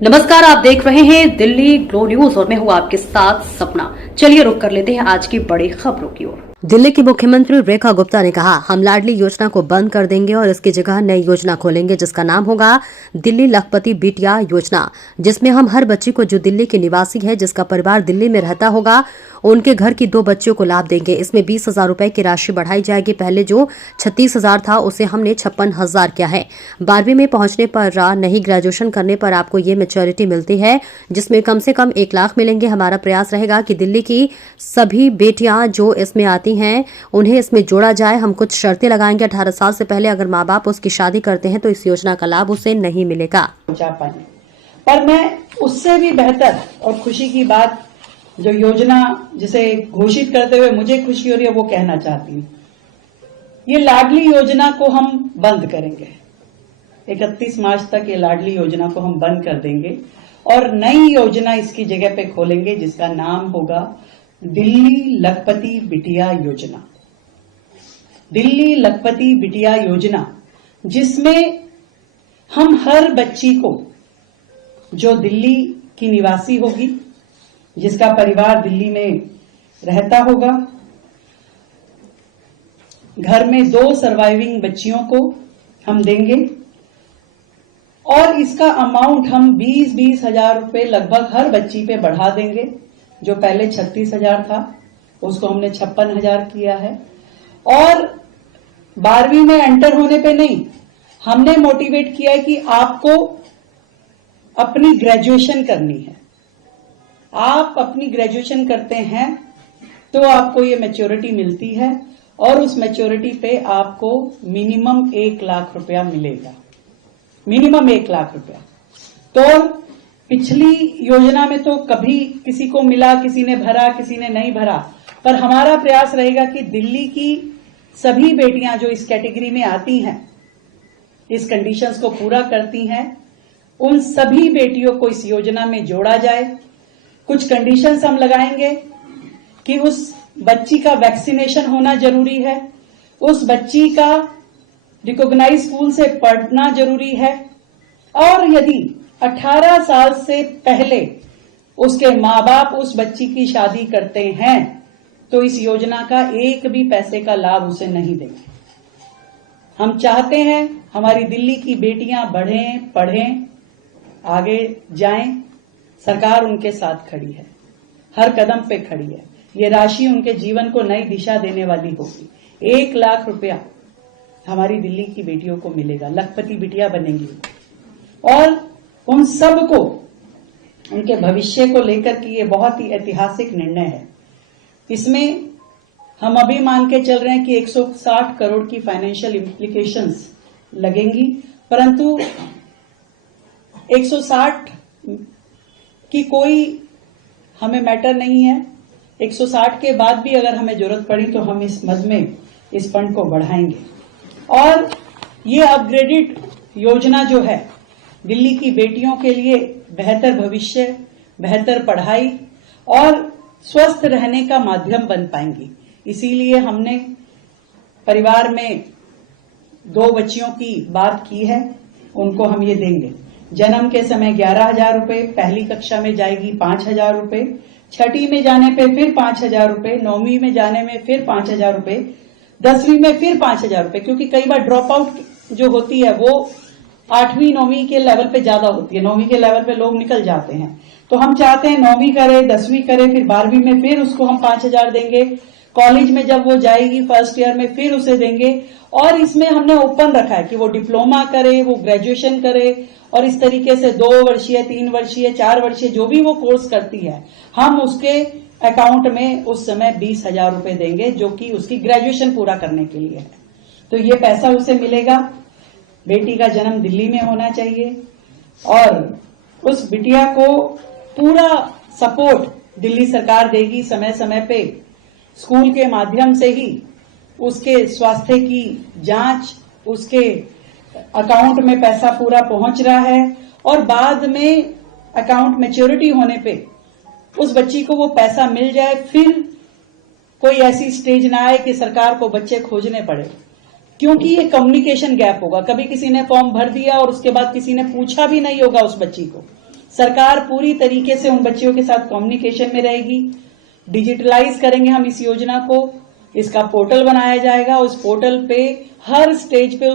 नमस्कार, आप देख रहे हैं दिल्ली ग्लो न्यूज और मैं हूं आपके साथ सपना। चलिए रुक कर लेते हैं आज की बड़ी खबरों की ओर। दिल्ली की मुख्यमंत्री रेखा गुप्ता ने कहा, हम लाडली योजना को बंद कर देंगे और इसकी जगह नई योजना खोलेंगे जिसका नाम होगा दिल्ली लखपति बिटिया योजना, जिसमें हम हर बच्ची को जो दिल्ली के निवासी है, जिसका परिवार दिल्ली में रहता होगा, उनके घर की 2 बच्चियों को लाभ देंगे। इसमें 20,000 रूपये की राशि बढ़ाई जाएगी। पहले जो 36,000 था उसे हमने 56,000 किया है। 12वीं में पहुंचने पर नहीं ग्रेजुएशन करने पर आपको ये मैच्योरिटी मिलती है, जिसमें कम से कम 1 लाख मिलेंगे। हमारा प्रयास रहेगा कि दिल्ली की सभी बेटियां जो इसमें आती हैं उन्हें इसमें जोड़ा जाए। हम कुछ शर्तें लगाएंगे। 18 साल से पहले अगर माँ बाप उसकी शादी करते हैं तो इस योजना का लाभ उसे नहीं मिलेगा। पर मैं उससे भी बेहतर और खुशी की बात जो योजना जिसे घोषित करते हुए मुझे खुशी हो रही है वो कहना चाहती हूँ। ये लाडली योजना को हम बंद करेंगे। 31 मार्च तक ये लाडली योजना को हम बंद कर देंगे और नई योजना इसकी जगह पे खोलेंगे जिसका नाम होगा दिल्ली लखपति बिटिया योजना। दिल्ली लखपति बिटिया योजना, जिसमें हम हर बच्ची को जो दिल्ली की निवासी होगी, जिसका परिवार दिल्ली में रहता होगा, घर में 2 सर्वाइविंग बच्चियों को हम देंगे और इसका अमाउंट हम 20-20 हजार रुपए लगभग हर बच्ची पे बढ़ा देंगे। जो पहले 36,000 था उसको हमने 56,000 किया है और 12वीं में एंटर होने पे नहीं, हमने मोटिवेट किया है कि आपको अपनी ग्रेजुएशन करनी है। आप अपनी ग्रेजुएशन करते हैं तो आपको ये मैच्योरिटी मिलती है और उस मैच्योरिटी पे आपको मिनिमम 1 लाख रुपया मिलेगा। मिनिमम 1 लाख रुपया। तो पिछली योजना में तो कभी किसी को मिला, किसी ने भरा, किसी ने नहीं भरा, पर हमारा प्रयास रहेगा कि दिल्ली की सभी बेटियां जो इस कैटेगरी में आती हैं, इस कंडीशंस को पूरा करती हैं, उन सभी बेटियों को इस योजना में जोड़ा जाए। कुछ कंडीशंस हम लगाएंगे कि उस बच्ची का वैक्सीनेशन होना जरूरी है, उस बच्ची का रिकॉग्नाइज स्कूल से पढ़ना जरूरी है और यदि 18 साल से पहले उसके माँ बाप उस बच्ची की शादी करते हैं तो इस योजना का एक भी पैसे का लाभ उसे नहीं देंगे। हम चाहते हैं हमारी दिल्ली की बेटियां बढ़ें, पढ़ें, आगे जाएं। सरकार उनके साथ खड़ी है, हर कदम पे खड़ी है। ये राशि उनके जीवन को नई दिशा देने वाली होगी। 1 लाख रुपया हमारी दिल्ली की बेटियों को मिलेगा, लखपति बिटिया बनेंगी और उन सबको उनके भविष्य को लेकर के ये बहुत ही ऐतिहासिक निर्णय है। इसमें हम अभी मान के चल रहे हैं कि 160 करोड़ की फाइनेंशियल इम्प्लीकेशंस लगेंगी, परंतु 160 की कोई हमें मैटर नहीं है। 160 के बाद भी अगर हमें जरूरत पड़ी तो हम इस मद में इस फंड को बढ़ाएंगे और ये अपग्रेडेड योजना जो है दिल्ली की बेटियों के लिए बेहतर भविष्य, बेहतर पढ़ाई और स्वस्थ रहने का माध्यम बन पाएंगी। इसीलिए हमने परिवार में 2 बच्चियों की बात की है, उनको हम ये देंगे। जन्म के समय 11,000 रुपए, पहली कक्षा में जाएगी 5,000 रुपए, 6ठी में जाने पे फिर 5,000 रुपए, 9वीं में जाने में फिर 5,000 रुपए, 10वीं में फिर 5,000 रुपए, क्योंकि कई बार ड्रॉप आउट जो होती है वो 8वीं 9वीं के लेवल पे ज्यादा होती है। 9वीं के लेवल पे लोग निकल जाते हैं, तो हम चाहते हैं 9वीं करे, 10वीं करे, फिर 12वीं में फिर उसको हम 5,000 देंगे। कॉलेज में जब वो जाएगी फर्स्ट ईयर में फिर उसे देंगे और इसमें हमने ओपन रखा है कि वो डिप्लोमा करे, वो ग्रेजुएशन करे और इस तरीके से 2 वर्षीय, 3 वर्षीय, 4 वर्षीय जो भी वो कोर्स करती है, हम उसके अकाउंट में उस समय 20,000 रुपए देंगे जो कि उसकी ग्रेजुएशन पूरा करने के लिए है। तो ये पैसा उसे मिलेगा। बेटी का जन्म दिल्ली में होना चाहिए और उस बिटिया को पूरा सपोर्ट दिल्ली सरकार देगी। समय समय पे स्कूल के माध्यम से ही उसके स्वास्थ्य की जांच, उसके अकाउंट में पैसा पूरा पहुंच रहा है और बाद में अकाउंट मैच्योरिटी होने पे उस बच्ची को वो पैसा मिल जाए। फिर कोई ऐसी स्टेज ना आए कि सरकार को बच्चे खोजने पड़े, क्योंकि ये कम्युनिकेशन गैप होगा। कभी किसी ने फॉर्म भर दिया और उसके बाद किसी ने पूछा भी नहीं होगा उस बच्ची को। सरकार पूरी तरीके से उन बच्चियों के साथ कम्युनिकेशन में रहेगी। डिजिटलाइज करेंगे हम इस योजना को, इसका पोर्टल बनाया जाएगा। उस पोर्टल पे हर स्टेज पे